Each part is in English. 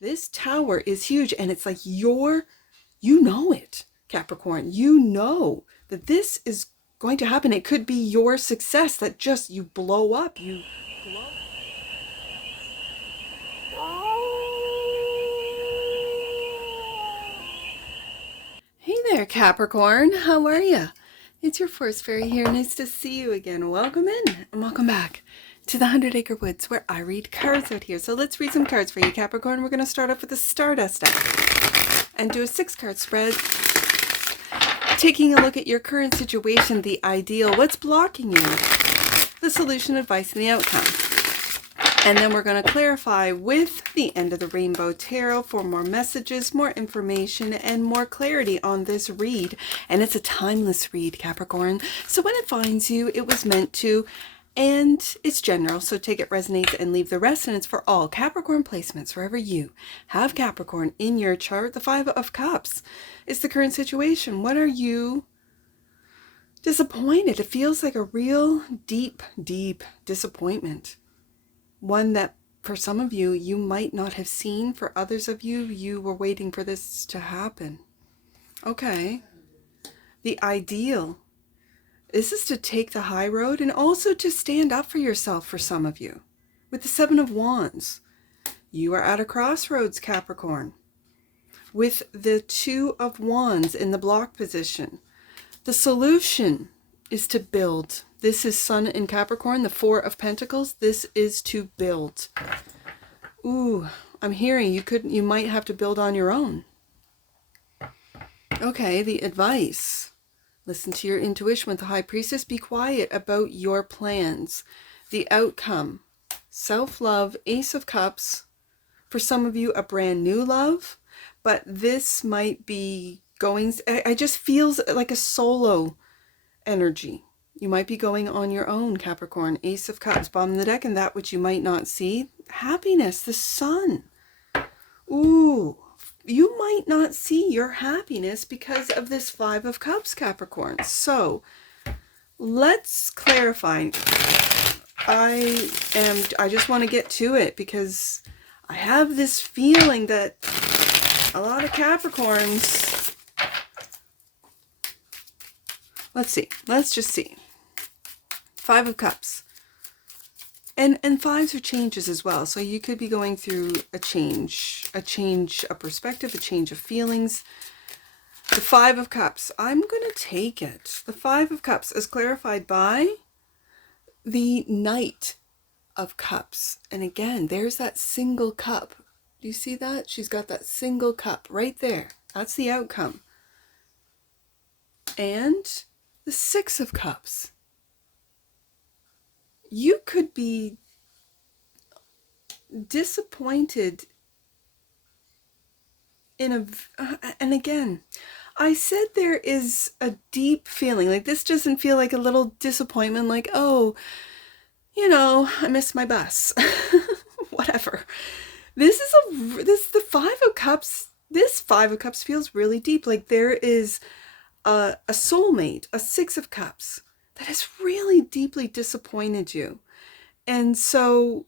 This tower is huge, and it's like you know it, Capricorn. You know that this is going to happen. It could be your success that just you blow up. You blow. Hey there, Capricorn. How are you? It's your force fairy here. Nice to see you again. Welcome in and welcome back to the 100-Acre Woods, where I read cards out here. So let's read some cards for you, Capricorn. We're going to start off with the Stardust deck and do a 6-card spread, taking a look at your current situation, the ideal, what's blocking you, the solution, advice, and the outcome. And then we're going to clarify with the End of the Rainbow Tarot for more messages, more information, and more clarity on this read. And it's a timeless read, Capricorn. So when it finds you, it was meant to, and it's general. So take it, resonates, and leave the rest. And it's for all Capricorn placements, wherever you have Capricorn in your chart. The 5 of Cups is the current situation. What are you disappointed? It feels like a real deep, deep disappointment. One that for some of you, you might not have seen. For others of you, you were waiting for this to happen. Okay. The ideal. This is to take the high road and also to stand up for yourself for some of you. With the 7 of Wands, you are at a crossroads, Capricorn. With the 2 of Wands in the block position, the solution is to build. This is Sun in Capricorn, the 4 of Pentacles. This is to build. Ooh, I'm hearing you might have to build on your own. Okay, the advice. Listen to your intuition with the High Priestess. Be quiet about your plans. The outcome. Self-love, Ace of Cups. For some of you, a brand new love. But this might be going... I just feels like a solo energy. You might be going on your own, Capricorn. Ace of Cups, bottom of the deck, and that which you might not see. Happiness, the sun. Ooh, you might not see your happiness because of this 5 of Cups, Capricorn. So, let's clarify. I just want to get to it because I have this feeling that a lot of Capricorns... Let's see. Let's just see. 5 of Cups. And 5s are changes as well. So you could be going through a change of perspective, a change of feelings. The 5 of Cups. I'm going to take it. The 5 of Cups is clarified by the Knight of Cups. And again, there's that single cup. Do you see that? She's got that single cup right there. That's the outcome. And the 6 of Cups. You could be disappointed in and again, I said there is a deep feeling. Like this doesn't feel like a little disappointment, like, oh, you know, I missed my bus. Whatever. This is the 5 of Cups. This 5 of Cups feels really deep. Like there is a soulmate, a 6 of Cups, that has really deeply disappointed you. And so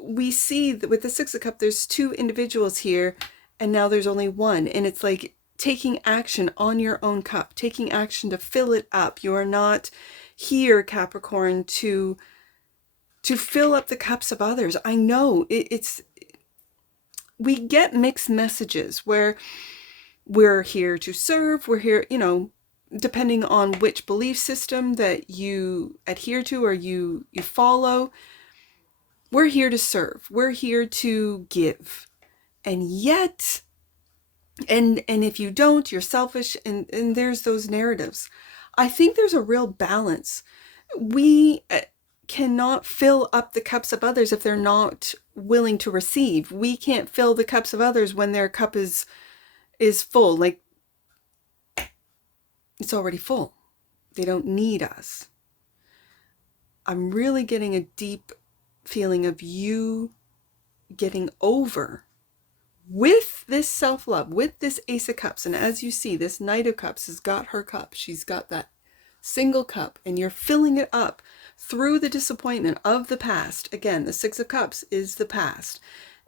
we see that with the 6 of Cups, there's 2 individuals here, and now there's only one. And it's like taking action on your own cup, taking action to fill it up. You are not here, Capricorn, to fill up the cups of others. I know we get mixed messages where we're here to serve, we're here, you know, depending on which belief system that you adhere to or you follow, we're here to serve. We're here to give. And yet, and if you don't, you're selfish, and there's those narratives. I think there's a real balance. We cannot fill up the cups of others if they're not willing to receive. We can't fill the cups of others when their cup is full. Like, it's already full. They don't need us. I'm really getting a deep feeling of you getting over with this self-love, with this Ace of Cups. And as you see, this Knight of Cups has got her cup. She's got that single cup, and you're filling it up through the disappointment of the past. Again, the 6 of Cups is the past.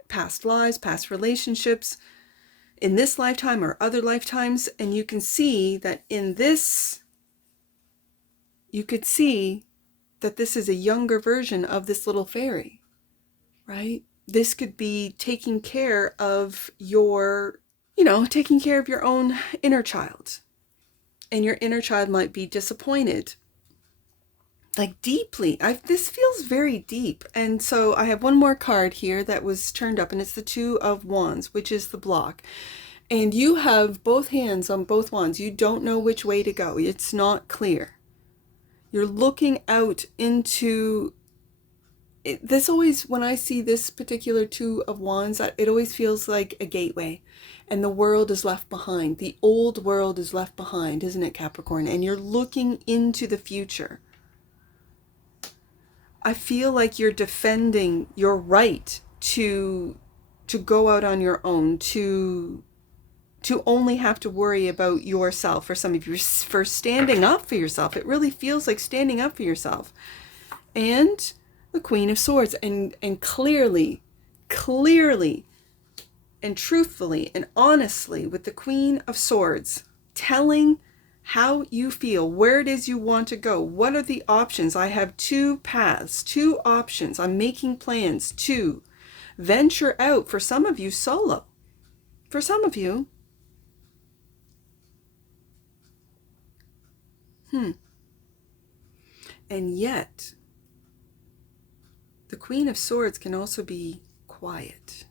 past lives, past relationships, in this lifetime or other lifetimes. And you can see that in this, you could see that this is a younger version of this little fairy, right? This could be taking care of your, taking care of your own inner child. And your inner child might be disappointed, like deeply. This feels very deep. And so I have one more card here that was turned up, and it's the Two of Wands, which is the block. And you have both hands on both wands. You don't know which way to go. It's not clear. You're looking out into this. Always, when I see this particular Two of Wands, it always feels like a gateway, and the world is left behind. The old world is left behind, isn't it, Capricorn? And you're looking into the future. I feel like you're defending your right to go out on your own, to only have to worry about yourself. For some of you, for standing up for yourself. It really feels like standing up for yourself. And the Queen of Swords, and clearly and truthfully and honestly, with the Queen of Swords telling how you feel, where it is you want to go, what are the options. I have two paths, two options. I'm making plans to venture out, for some of you solo, for some of you. And yet, the Queen of Swords can also be quiet.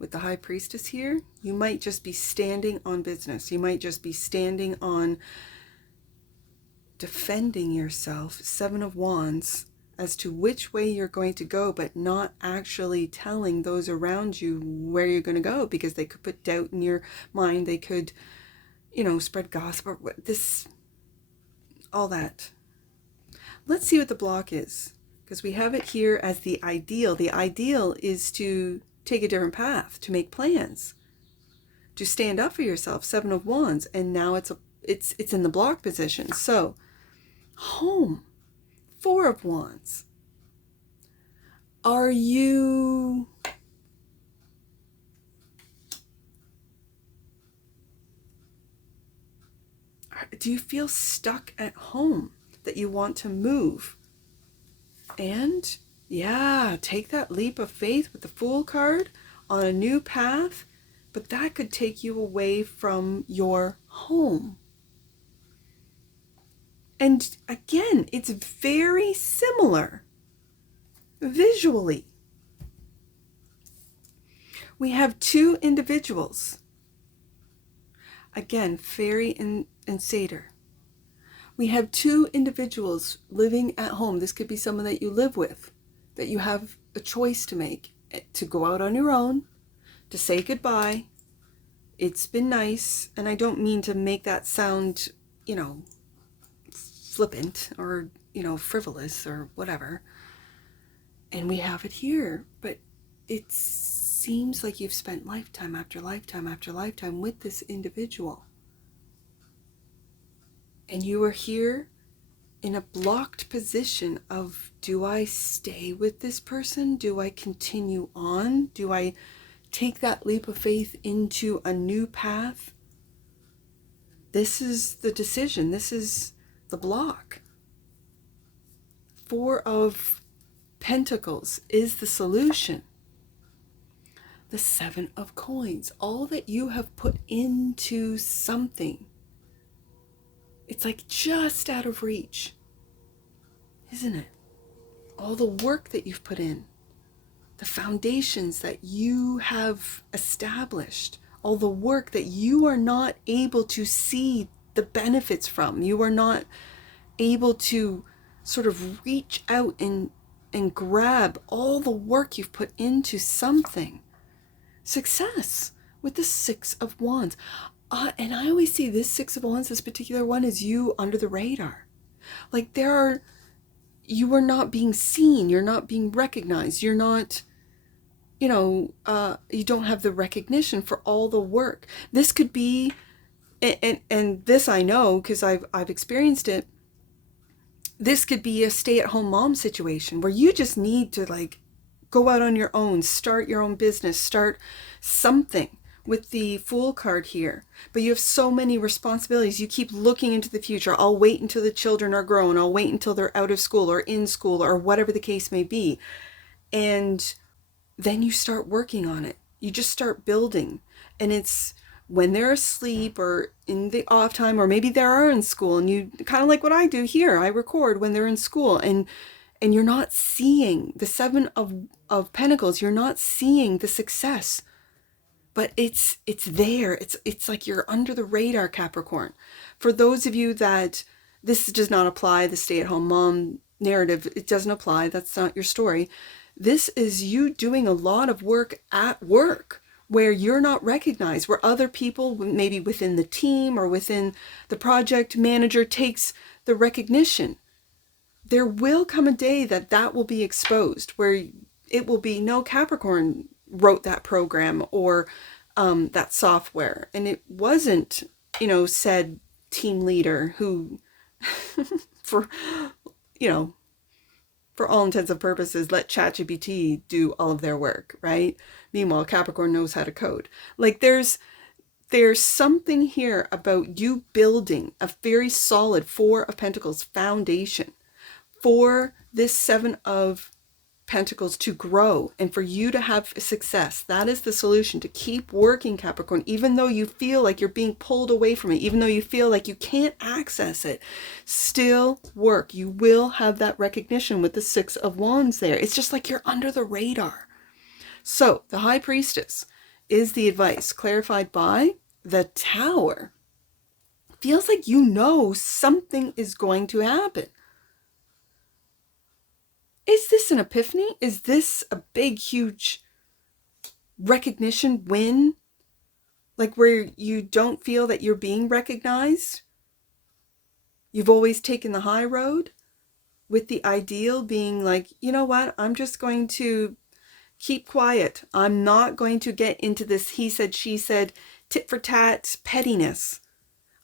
With the High Priestess here, you might just be standing on business. You might just be standing on defending yourself, Seven of Wands, as to which way you're going to go, but not actually telling those around you where you're going to go, because they could put doubt in your mind. They could, spread gossip or this, all that. Let's see what the block is, because we have it here as the ideal. The ideal is to take a different path, to make plans, to stand up for yourself, Seven of Wands, and now it's in the block position. So, home, Four of Wands. Do you feel stuck at home, that you want to move? And yeah, take that leap of faith with the Fool card on a new path, but that could take you away from your home. And again, it's very similar visually. We have two individuals. Again, fairy and satyr. We have two individuals living at home. This could be someone that you live with, that you have a choice to make, to go out on your own, to say goodbye. It's been nice, and I don't mean to make that sound, flippant or, frivolous or whatever. And we have it here, but it seems like you've spent lifetime after lifetime after lifetime with this individual. And you are here in a blocked position of, do I stay with this person? Do I continue on? Do I take that leap of faith into a new path? This is the decision. This is the block. Four of Pentacles is the solution. The Seven of Coins. All that you have put into something, it's like just out of reach, isn't it? All the work that you've put in, the foundations that you have established, all the work that you are not able to see the benefits from. You are not able to sort of reach out and grab all the work you've put into something. Success with the Six of Wands. And I always see this Six of Wands, this particular one, is you under the radar. Like you are not being seen. You're not being recognized. You're not, you don't have the recognition for all the work. This could be, and this I know because I've experienced it. This could be a stay-at-home mom situation where you just need to Go out on your own, start your own business, start something with the Fool card here. But you have so many responsibilities. You keep looking into the future. I'll wait until the children are grown. I'll wait until they're out of school or in school or whatever the case may be. And then you start working on it. You just start building. And it's when they're asleep or in the off time, or maybe they are in school, and you kind of like what I do here. I record when they're in school, and you're not seeing the Seven of Pentacles. You're not seeing the success, but it's there. It's like you're under the radar, Capricorn. For those of you that this does not apply, the stay-at-home mom narrative, it doesn't apply. That's not your story. This is you doing a lot of work at work where you're not recognized, where other people, maybe within the team or within the project manager, takes the recognition. There will come a day that that will be exposed, where it will be, no, Capricorn wrote that program or that software. And it wasn't, said team leader who, for all intents and purposes, let ChatGPT do all of their work, right? Meanwhile, Capricorn knows how to code. Like there's something here about you building a very solid Four of Pentacles foundation for this Seven of Pentacles to grow and for you to have success. That is the solution, to keep working, Capricorn, even though you feel like you're being pulled away from it, even though you feel like you can't access it. Still work. You will have that recognition with the Six of Wands there. It's just like you're under the radar. So the High Priestess is the advice clarified by the Tower. Feels like something is going to happen. Is this an epiphany? Is this a big, huge recognition win? Like where you don't feel that you're being recognized? You've always taken the high road, with the ideal being like, you know what? I'm just going to keep quiet. I'm not going to get into this he said, she said, tit for tat pettiness.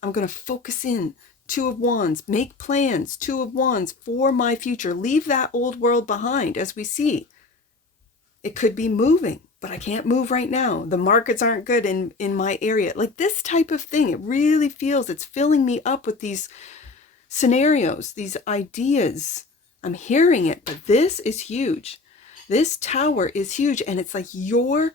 I'm going to focus in. Two of Wands, make plans, Two of Wands for my future. Leave that old world behind, as we see. It could be moving, but I can't move right now. The markets aren't good in my area. Like this type of thing, it really feels, it's filling me up with these scenarios, these ideas. I'm hearing it, but this is huge. This Tower is huge, and it's like you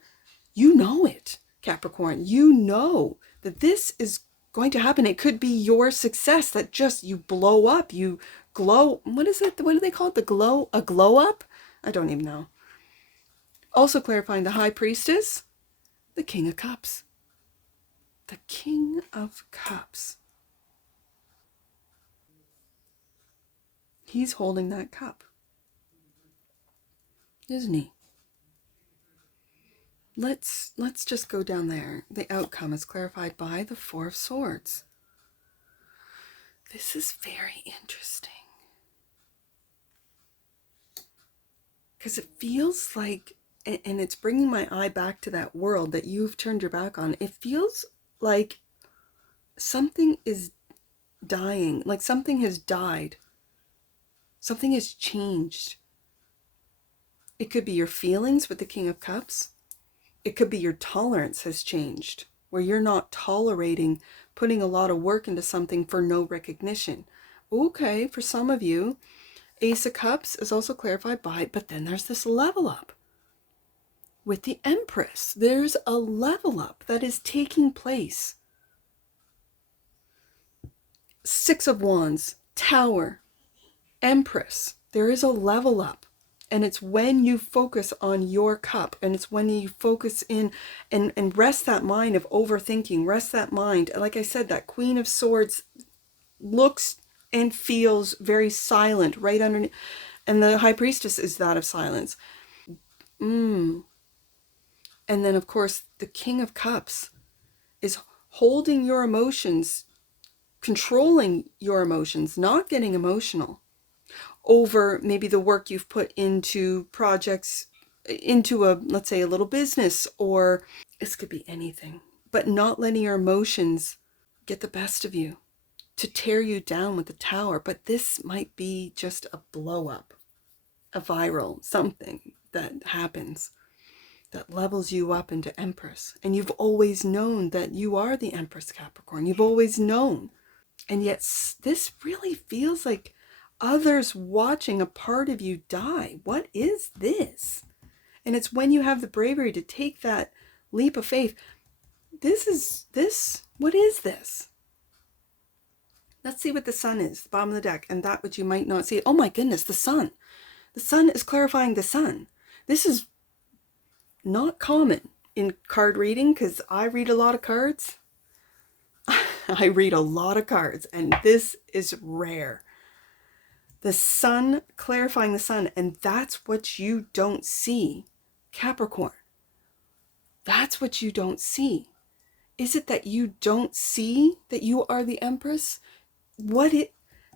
know it, Capricorn. You know that this is going to happen. It could be your success that just you blow up, you glow. What is it? What do they call it? A glow up? I don't even know. Also clarifying the High Priestess, the King of Cups. The King of Cups. He's holding that cup, isn't he? Let's just go down there. The outcome is clarified by the Four of Swords. This is very interesting, because it feels like, and it's bringing my eye back to that world that you've turned your back on. It feels like something is dying, like something has died. Something has changed. It could be your feelings with the King of Cups. It could be your tolerance has changed, where you're not tolerating putting a lot of work into something for no recognition. Okay, for some of you, Ace of Cups is also clarified by, but then there's this level up. With the Empress, there's a level up that is taking place. Six of Wands, Tower, Empress. There is a level up. And it's when you focus on your cup, and it's when you focus in and rest that mind of overthinking, rest that mind. Like I said, that Queen of Swords looks and feels very silent right underneath. And the High Priestess is that of silence. And then, of course, the King of Cups is holding your emotions, controlling your emotions, not getting emotional over maybe the work you've put into projects, into let's say a little business, or this could be anything, but not letting your emotions get the best of you to tear you down with the Tower. But this might be just a blow up, a viral something that happens that levels you up into Empress. And you've always known that you are the Empress, Capricorn. You've always known. And yet this really feels like others watching a part of you die. What is this? And it's when you have the bravery to take that leap of faith. What is this? Let's see what the sun is, the bottom of the deck, and that which you might not see. Oh my goodness, the sun. The sun is clarifying the sun. This is not common in card reading because I read a lot of cards. I read a lot of cards, and this is rare. The sun clarifying the sun, and that's what you don't see, Capricorn. That's what you don't see. Is it that you don't see that you are the Empress?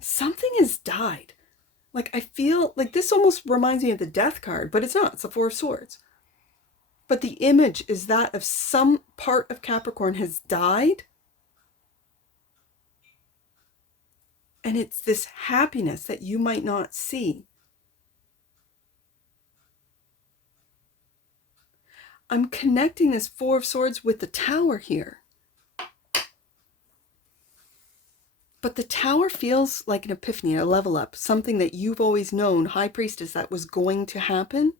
Something has died. Like, I feel like this almost reminds me of the Death card, but it's not. It's the Four of Swords. But the image is that of some part of Capricorn has died. And it's this happiness that you might not see. I'm connecting this Four of Swords with the Tower here. But the Tower feels like an epiphany, a level up. Something that you've always known, High Priestess, that was going to happen,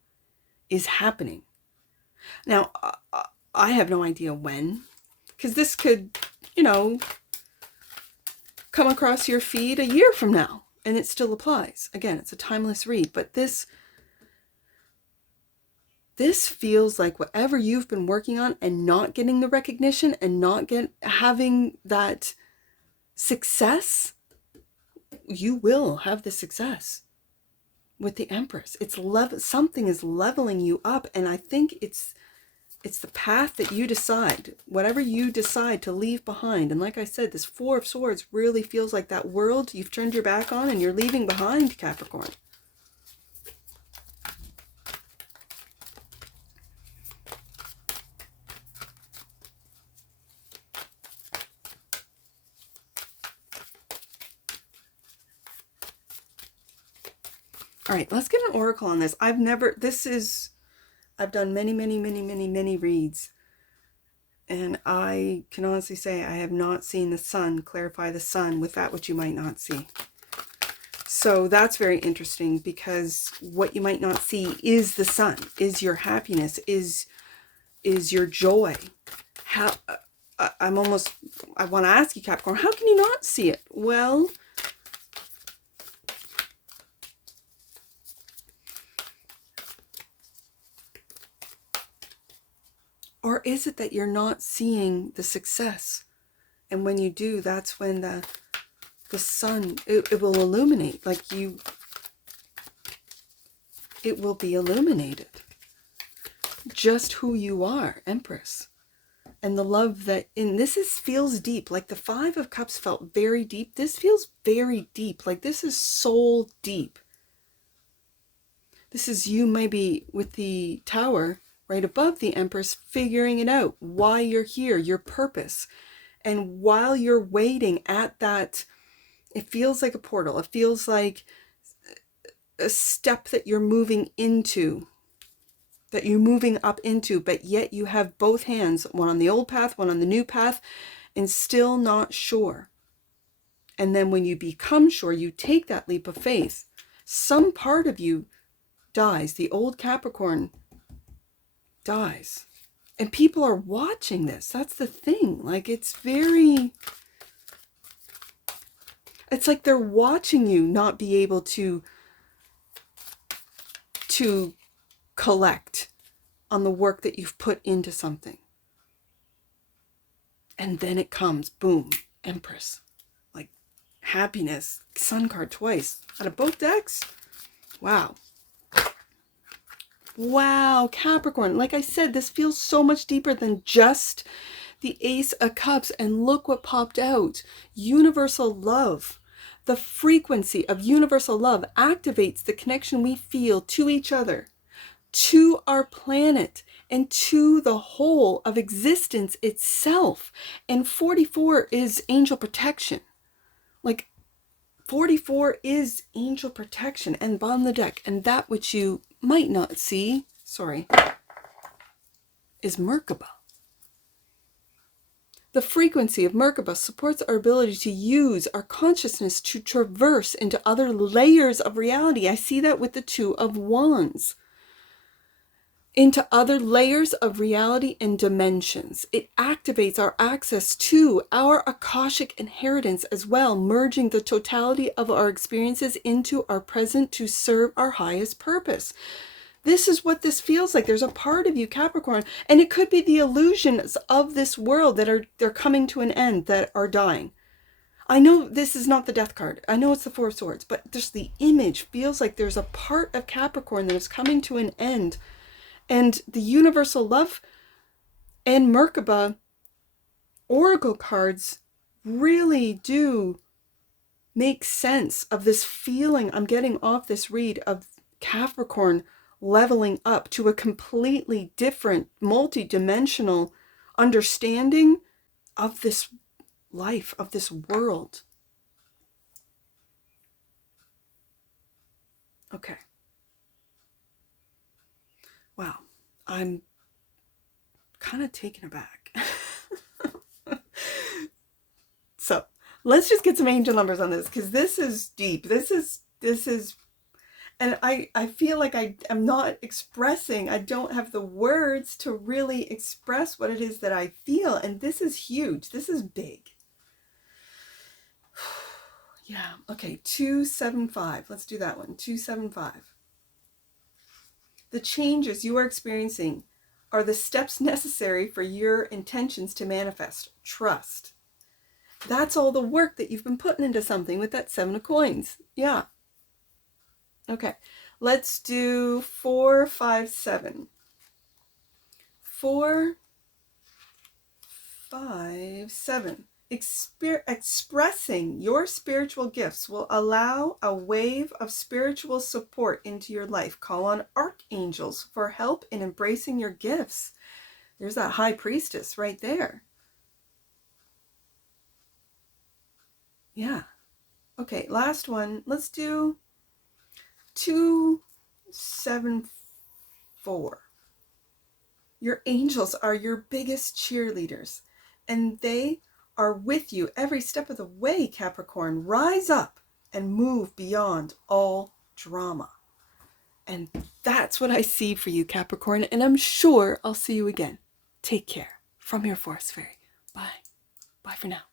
is happening. Now, I have no idea when. Because this could, come across your feed a year from now. And it still applies. Again, it's a timeless read. But this feels like whatever you've been working on and not getting the recognition and not having that success, you will have the success with the Empress. Something is leveling you up, and I think it's the path that you decide, whatever you decide to leave behind. And like I said, this Four of Swords really feels like that world you've turned your back on and you're leaving behind, Capricorn. All right, let's get an oracle on this. I've done many reads. And I can honestly say I have not seen the sun clarify the sun with that which you might not see. So that's very interesting, because what you might not see is the sun, is your happiness, is your joy. I want to ask you, Capricorn, how can you not see it? Well, or is it that you're not seeing the success? And when you do, that's when the sun, it will illuminate, it will be illuminated. Just who you are, Empress. And the love feels deep. Like the Five of Cups felt very deep. This feels very deep. Like this is soul deep. This is you maybe with the Tower right above the Empress, figuring it out, why you're here, your purpose. And while you're waiting at that, it feels like a portal. It feels like a step that you're moving into, that you're moving up into, but yet you have both hands, one on the old path, one on the new path, and still not sure. And then when you become sure, you take that leap of faith. Some part of you dies. The old Capricorn dies. And people are watching this. That's the thing. Like, it's like they're watching you not be able to collect on the work that you've put into something. And then it comes, boom, Empress. Like happiness, sun card twice out of both decks. Wow. Wow, Capricorn. Like I said, this feels so much deeper than just the Ace of Cups. And look what popped out. Universal love. The frequency of universal love activates the connection we feel to each other, to our planet, and to the whole of existence itself. And 44 is angel protection. Like 44 is angel protection and bottom of the deck. And that which you might not see, is Merkaba. The frequency of Merkaba supports our ability to use our consciousness to traverse into other layers of reality. I see that with the Two of Wands. Into other layers of reality and dimensions. It activates our access to our Akashic inheritance as well, merging the totality of our experiences into our present to serve our highest purpose. This is what this feels like. There's a part of you, Capricorn, and it could be the illusions of this world that they're coming to an end, that are dying. I know this is not the Death card. I know it's the Four of Swords, but just the image feels like there's a part of Capricorn that is coming to an end. And the Universal Love and Merkaba oracle cards really do make sense of this feeling I'm getting off this read of Capricorn leveling up to a completely different, multi-dimensional understanding of this life, of this world. Okay. Wow. I'm kind of taken aback. So let's just get some angel numbers on this, because this is deep. This is, and I feel like I'm not expressing, I don't have the words to really express what it is that I feel. And this is huge. This is big. Yeah. Okay. 275. Let's do that one. 275. The changes you are experiencing are the steps necessary for your intentions to manifest. Trust. That's all the work that you've been putting into something with that Seven of Coins. Yeah. Okay. Let's do 4, 5, 7. 4, 5, 7. Expressing your spiritual gifts will allow a wave of spiritual support into your life. Call on archangels for help in embracing your gifts. There's that high priestess right there. Yeah. Okay, last one. Let's do 274. Your angels are your biggest cheerleaders, and they are with you every step of the way, Capricorn. Rise up and move beyond all drama. And that's what I see for you, Capricorn, and I'm sure I'll see you again. Take care. From your Forest Fairy. Bye. Bye for now.